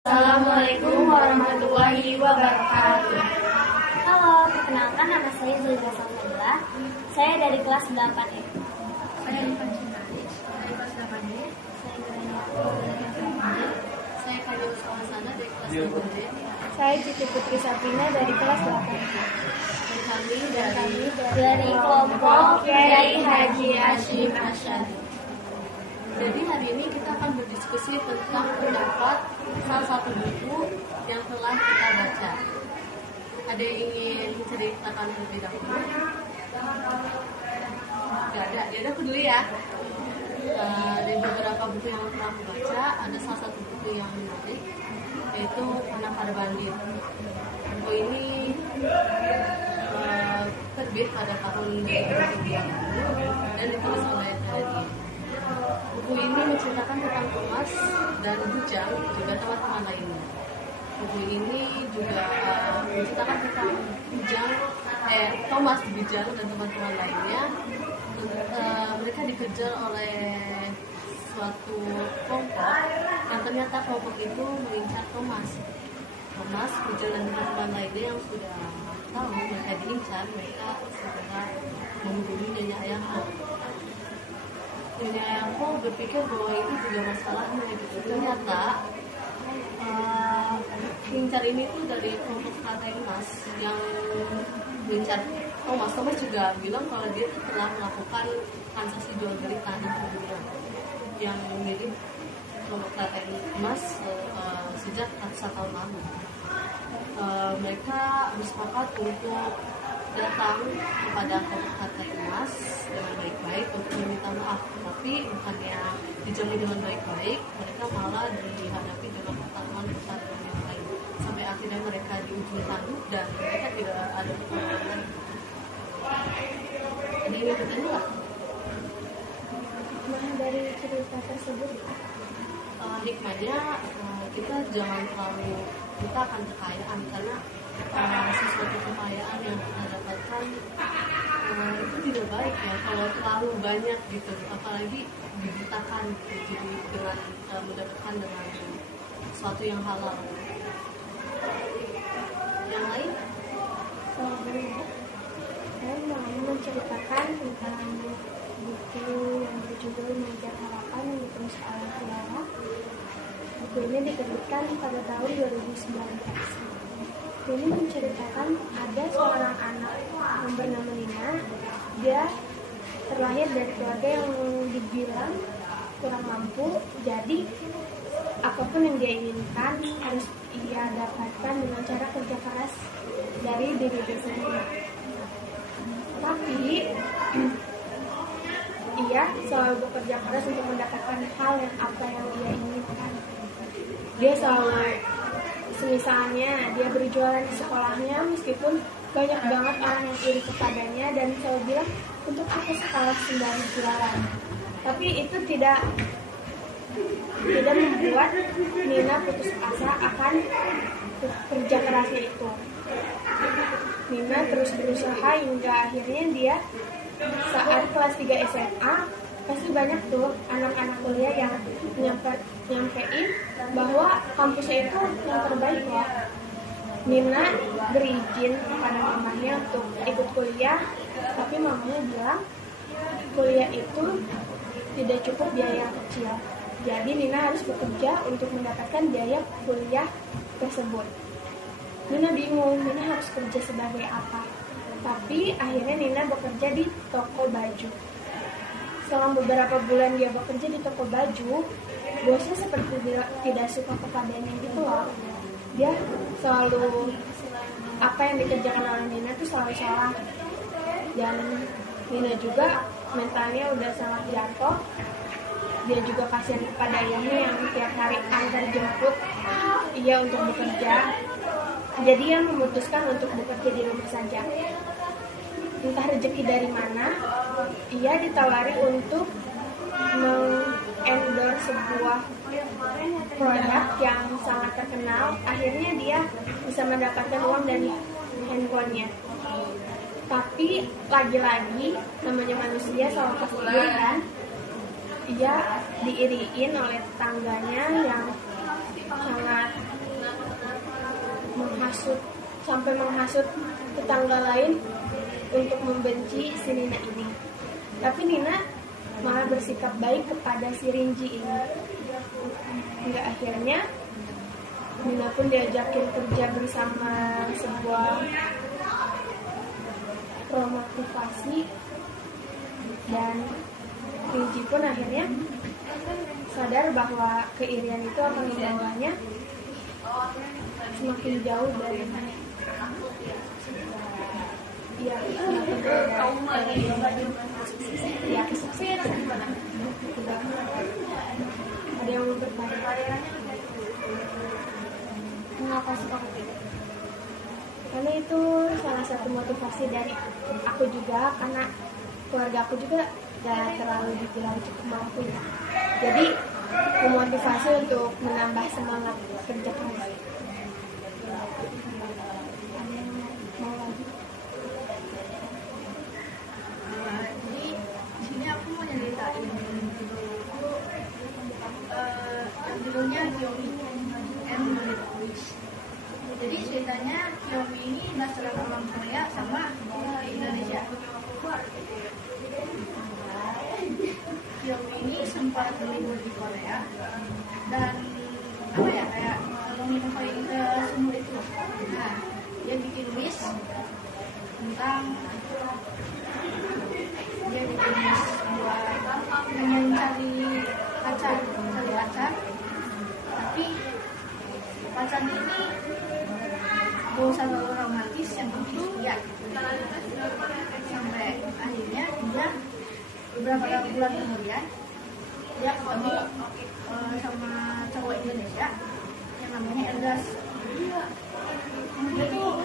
Assalamualaikum warahmatullahi wabarakatuh. Halo, perkenalkan nama saya Zulfa Salsabila. Saya dari kelas 8E. Saya Ivan Cintaris dari kelas 8D. Saya Kali Usawasana dari kelas 2D. Saya Cici Putri Sabrina dari kelas 8. Dan kami Dari kelompok Kiai Haji Hashim Asyari. Jadi hari ini kita akan berdiskusi tentang pendapat salah satu buku yang telah kita baca. Ada yang ingin menceritakan terlebih dahulu? Gak ada, ya udah aku dulu ya. Dari beberapa buku yang telah aku baca, ada salah satu buku yang menarik, yaitu Anak Para Bandit. Buku ini terbit pada tahun 2020 dan ditulis oleh Dadi. Buku ini menceritakan tentang Thomas dan Bujang, juga teman-teman lainnya. Buku ini juga menceritakan tentang Thomas, Bujang, dan teman-teman lainnya. Mereka dikejar oleh suatu kelompok yang ternyata kelompok itu mengincar Thomas, Bujang, dan teman-teman lainnya yang sudah tahu mereka diincar, mereka segera membunuh nenek ayahku. Nenek ayahku berpikir bahwa itu juga masalahnya gitu. Ternyata incar ini tuh dari kelompok Katai Emas yang mengincar Thomas. Thomas juga bilang kalau dia telah melakukan transaksi jual beli tanah kuburan yang mirip kelompok Katai Emas sejak ratusan tahun lalu. Mereka bersepakat untuk datang kepada kelompok Katai Emas dengan baik-baik untuk meminta maaf, tapi bukannya dijamin dengan baik-baik, mereka malah dihadapi dengan pertarungan yang lain. Sampai akhirnya mereka di ujung tanduk dan mereka tidak ada pertolongan. Ada yang bertanya nggak? Dari cerita tersebut, hikmahnya kita jangan terlalu kita akan kekayaan, karena sesuatu kekayaan yang kita dapatkan itu tidak baik ya kalau terlalu banyak gitu, apalagi dibutakan gitu, jadi dengan mendapatkan dengan sesuatu yang halal. Yang lain? Saya mau menceritakan tentang buku yang berjudul Mengejar Harapan yang ditulis oleh Tiara. Buku ini diterbitkan pada tahun 2019. Ini menceritakan ada seorang anak yang bernama Nina. Dia terlahir dari keluarga yang dibilang kurang mampu, jadi apapun yang dia inginkan harus ia dapatkan dengan cara kerja keras dari diri dia sendiri. Tapi ia selalu bekerja keras untuk mendapatkan hal yang apa yang ia inginkan. Dia selalu, misalnya dia berjualan di sekolahnya, meskipun banyak banget orang yang iri kepadanya dan selalu bilang untuk apa sekolah sembari jualan. Tapi itu tidak membuat Nina putus asa akan kerja kerasnya itu. Nina terus berusaha hingga akhirnya dia saat kelas 3 SMA pasti banyak tuh anak-anak kuliah yang nyampein bahwa kampusnya itu yang terbaik loh. Nina berizin kepada mamanya untuk ikut kuliah, tapi mamanya bilang kuliah itu tidak cukup biaya kecil. Jadi Nina harus bekerja untuk mendapatkan biaya kuliah tersebut. Nina bingung, Nina harus kerja sebagai apa? Tapi akhirnya Nina bekerja di toko baju. Selama beberapa bulan dia bekerja di toko baju, bosnya seperti tidak suka kepadanya gitu loh. Dia selalu, apa yang dikerjakan oleh Nina itu selalu salah. Dan Nina juga mentalnya udah sangat jatuh. Dia juga kasihan kepada ayahnya yang tiap hari antar jemput ia untuk bekerja. Jadi ia memutuskan untuk bekerja di rumah saja. Entah rezeki dari mana, ia ditawari untuk endorse sebuah produk yang sangat terkenal. Akhirnya dia bisa mendapatkan uang dari handphonenya. Tapi lagi-lagi namanya manusia selalu pasti kan, ia diiriin oleh tetangganya yang sangat menghasut tetangga lain untuk membenci si Nina ini. Tapi Nina malah bersikap baik kepada si Rinji ini. Hingga akhirnya Nina pun diajakin kerja bersama sebuah promotivasi, dan Rinji pun akhirnya sadar bahwa keirian itu akan membawanya semakin jauh dari ada yang mau bertanya. Mengapa seperti itu? Karena itu salah satu motivasi dari aku juga, karena keluarga aku juga gak terlalu dibilang cukup mampu ya. Jadi memotivasi untuk menambah semangat kerja keras. Ada yang mau lagi? Jadi di sini aku mau nyeritain yang judulnya Kiyomi and Bullet Wish. Jadi ceritanya Kiyomi ini dasar orang Korea sama Indonesia. Kiyomi ini sempat berlibur di Korea dan kayak menyukai ke sumur itu. Nah, dia bikin wish tentang buat mencari pacar, tapi pacar ini bosan romantis yang penting setia. Sampai akhirnya dia beberapa bulan kemudian dia ketemu sama cowok Indonesia yang namanya Erdas. Dia tuh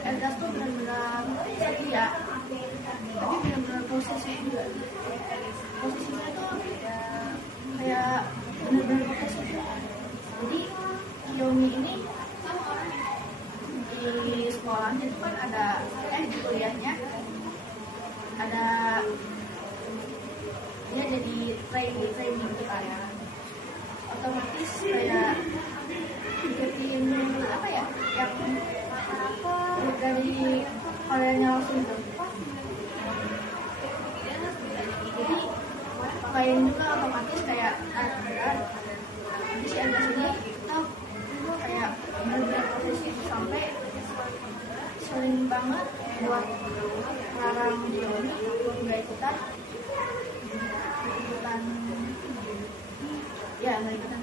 Erdas tuh benar-benar setia, tapi benar-benar posesif juga. Posisinya tuh kayak benar-benar posesif. Jadi Kiyomi ini di sekolahnya itu kan ada di kuliahnya ada dia jadi training gitu kan, otomatis kayak ikutin yang dari Koreanya langsung gitu. Jadi main juga otomatis kayak di si Anda sini kayak benar-benar posesif sampai sering banget buat larang Kiyomi untuk nggak ikutan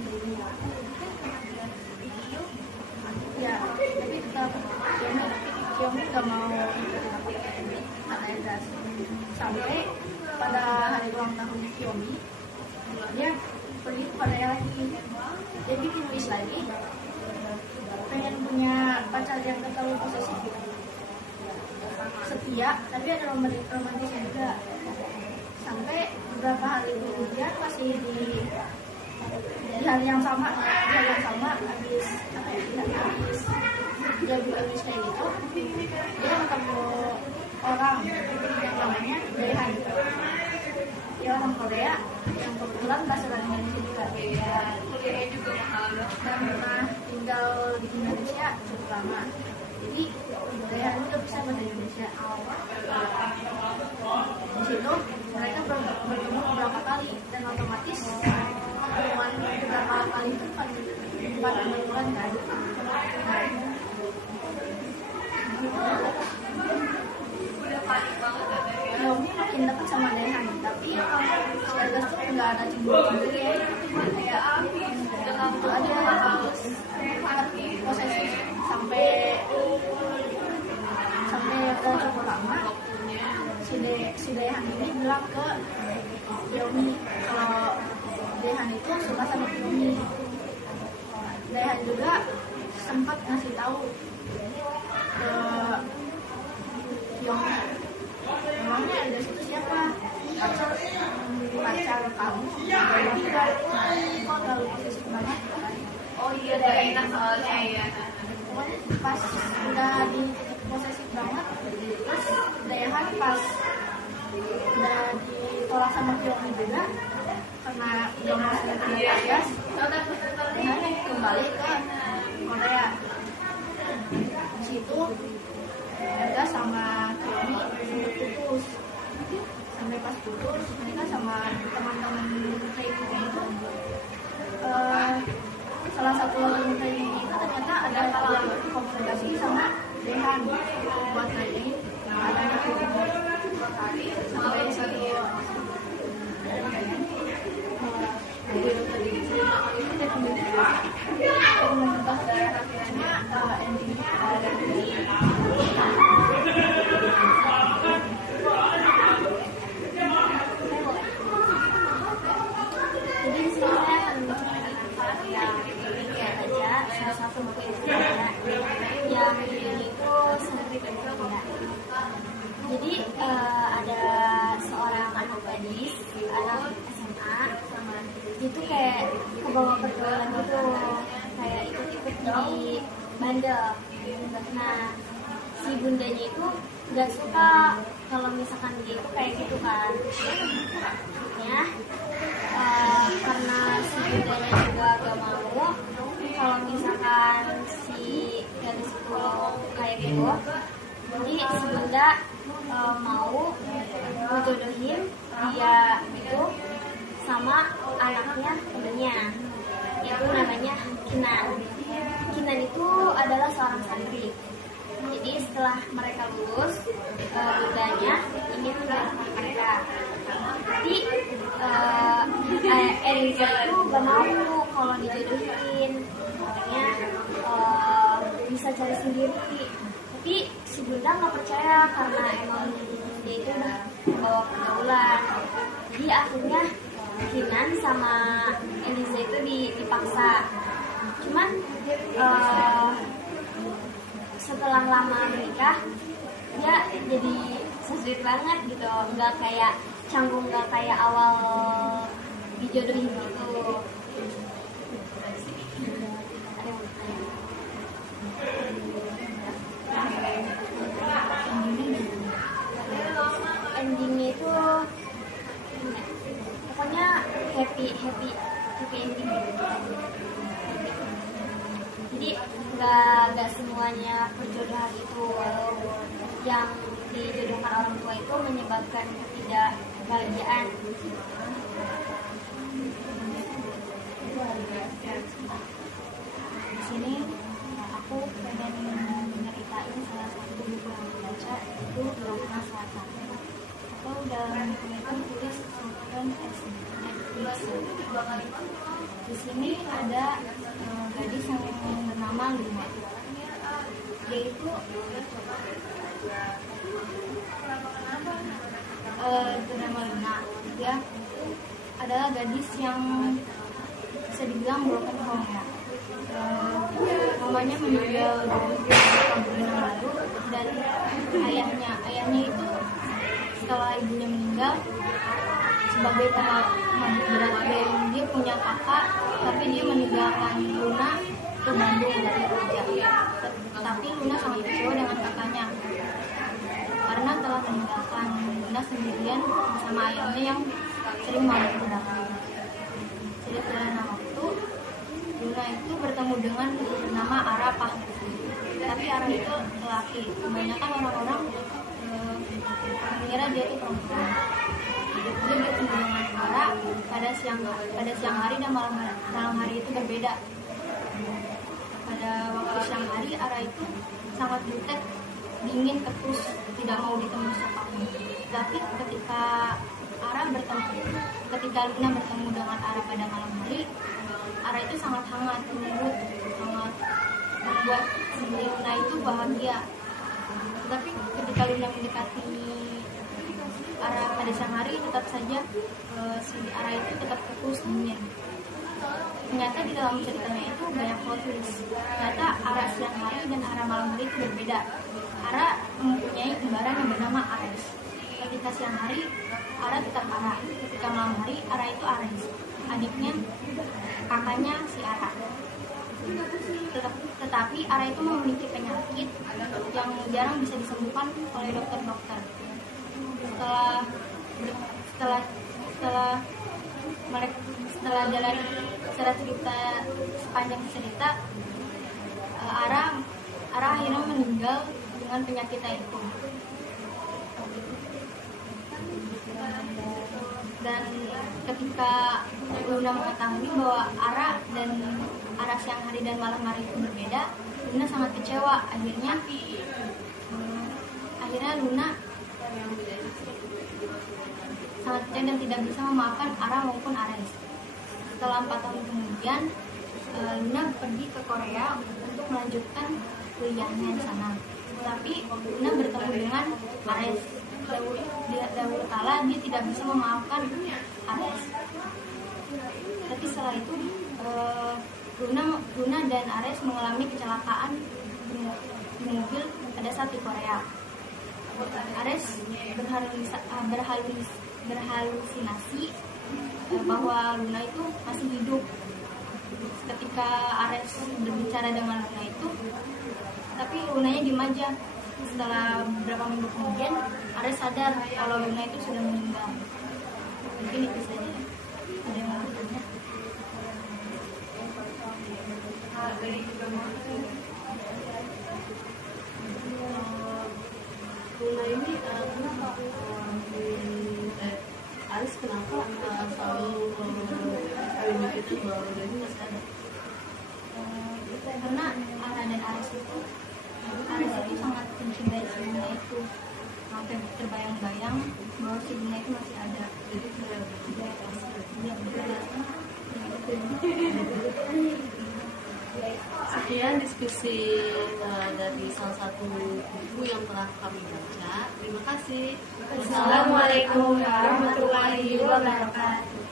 diri ya, tapi tetap Kiyomi nggak mau ikutin kata Erdas. Sampai pada hari ulang tahunnya Kiyomi dia pergi ke Korea lagi, dia bikin wish lagi, pengen punya pacar yang gak terlalu posesif gitu, setia tapi ada romantisnya juga. Sampai beberapa hari kemudian masih di hari yang sama habis dia buka wish kayak gitu, dia ketemu orang yang namanya Daehan. Dia orang Korea yang kebetulan bahasa Indonesia juga, dan pernah tinggal di Indonesia cukup lama. Jadi Daehan udah bisa bahasa Indonesia. Di situ mereka bertemu beberapa kali, dan otomatis pertemuan beberapa kali itu bukan kebetulan kan. Kiyomi makin dekat sama Daehan, tapi si Erdas tuh nggak ada cemburu ya, kayak itu aja posesif sampai udah cukup lama. Si Daehan ini bilang ke Kiyomi kalau Daehan itu suka sama Kiyomi. Daehan juga sempat ngasih tahu ke Kiyomi, memangnya Erdas itu siapa? Pacar kamu? Jadi kan kok terlalu posesif banget? Oh iya, gak enak soalnya ya. Pas udah di posesif banget, terus Daehan pas udah ditolak sama Kiyomi juga karena udah masuk ke Erdas, Daehan kembali ke Korea. situ Erga sama Kiyomi sempat putus. Sampai pas putus mereka sama teman-teman trainingnya itu salah satu trainingnya itu ternyata ada konsultasi sama Dehan buat training adanya sampai satu Jadi di sini saya akan menceritakan yang kayak aja salah satu buku ilmiah yang ini itu sendiri berbeda. Jadi ada seorang anak gadis, anak SMA, itu kayak kebawa pergaulan gitu, kayak ikut-ikut di bandel. Nah, si bundanya itu nggak suka kalau misalkan dia itu kayak gitu kan. Ya, karena si bundanya juga gak mau kalau misalkan si gadis itu kayak gitu. Jadi si bunda mau ngejodohin dia itu sama anaknya temennya, itu namanya Kinan. Kinan itu adalah seorang santri. Jadi setelah mereka lulus, bundanya ingin menikahkan mereka. Tapi Eliza itu gak mau kalau dijodohin, makanya bisa cari sendiri. Tapi si bunda nggak percaya karena emang dia itu udah bawa pergaulan. Jadi akhirnya Kinan sama Eliza itu dipaksa. Cuman setelah lama menikah dia jadi sweet banget gitu, nggak kayak canggung, nggak kayak awal dijodohin gitu. Ada yang endingnya itu pokoknya happy ending. Jadi nggak semuanya perjodohan itu yang dijodohkan orang tua itu menyebabkan ketidakbahagiaan. Di sini aku pengen menceritain salah satu buku yang aku baca, itu Lampung Selatan. Atau dalam buku itu tulis Sultan Netflix. Di sini ada gadis yang bernama Luna. Dia itu bernama Luna. Dia adalah gadis yang bisa dibilang broken home ya. Mamanya meninggal beberapa bulan yang lalu, dan ayahnya itu setelah ibunya meninggal sebagai pemabuk berat, dan dia punya kakak tapi dia meninggalkan Luna ke Bandung dari kerja. Tapi Luna sangat kecewa dengan kakaknya karena telah meninggalkan Luna sendirian bersama ayahnya yang sering mabuk berat. Jadi setelah waktu Luna itu bertemu dengan bernama Arapah, tapi Ara itu lelaki. Kebanyakan orang-orang mengira dia itu perempuan. Dia bertemu dengan Ara pada siang hari dan malam hari itu berbeda. Pada waktu siang hari Ara itu sangat jutek, dingin, ketus, tidak mau ditemui siapapun. Tapi ketika Luna bertemu dengan Ara pada malam hari, Ara itu sangat hangat, lembut, sangat membuat si Luna itu bahagia. Tapi ketika Luna mendekati Ara pada siang hari, tetap saja si Ara itu tetap ketus, dingin. Ternyata di dalam ceritanya itu banyak plot twist. Ternyata Ara siang hari dan Ara malam hari itu berbeda. Ara mempunyai kembaran yang bernama Ares. Ketika siang hari, Ara tetap Ara. Ketika malam hari, Ara itu Ares, adiknya, kakaknya si Ara. Tetapi Ara itu memiliki penyakit yang jarang bisa disembuhkan oleh dokter-dokter. Setelah cerita sepanjang cerita, Ara Ara akhirnya meninggal dengan penyakitnya itu. Dan ketika Luna mengetahui bahwa Ara dan Ara siang hari dan malam hari itu berbeda, Luna sangat kecewa. Akhirnya Luna sangat kecewa dan tidak bisa memaafkan Ara maupun Ares. Setelah 4 tahun kemudian, Luna pergi ke Korea untuk melanjutkan kuliahnya di sana. Tapi Luna bertemu dengan Ares. Dahulu kala dia tidak bisa memaafkan Ares. Tapi setelah itu Luna dan Ares mengalami kecelakaan di mobil pada saat di Korea. Ares berhalusinasi bahwa Luna itu masih hidup. Ketika Ares berbicara dengan Luna itu, tapi Lunanya diem aja. Setelah beberapa minggu kemudian, Ares sadar kalau Luna itu sudah meninggal. Mungkin itu saja. Ada yang mau bertanya? Luna ini kenapa Aris kenapa selalu memikirkan bahwa Luna ini masih ada? Karena Ara dan Ares itu sangat mencintai si Luna itu, sampai terbayang-bayang bahwa si Luna itu masih ada. Jadi saya sekian diskusi dari salah satu buku yang telah kami baca. Terima kasih. Assalamualaikum warahmatullahi wabarakatuh.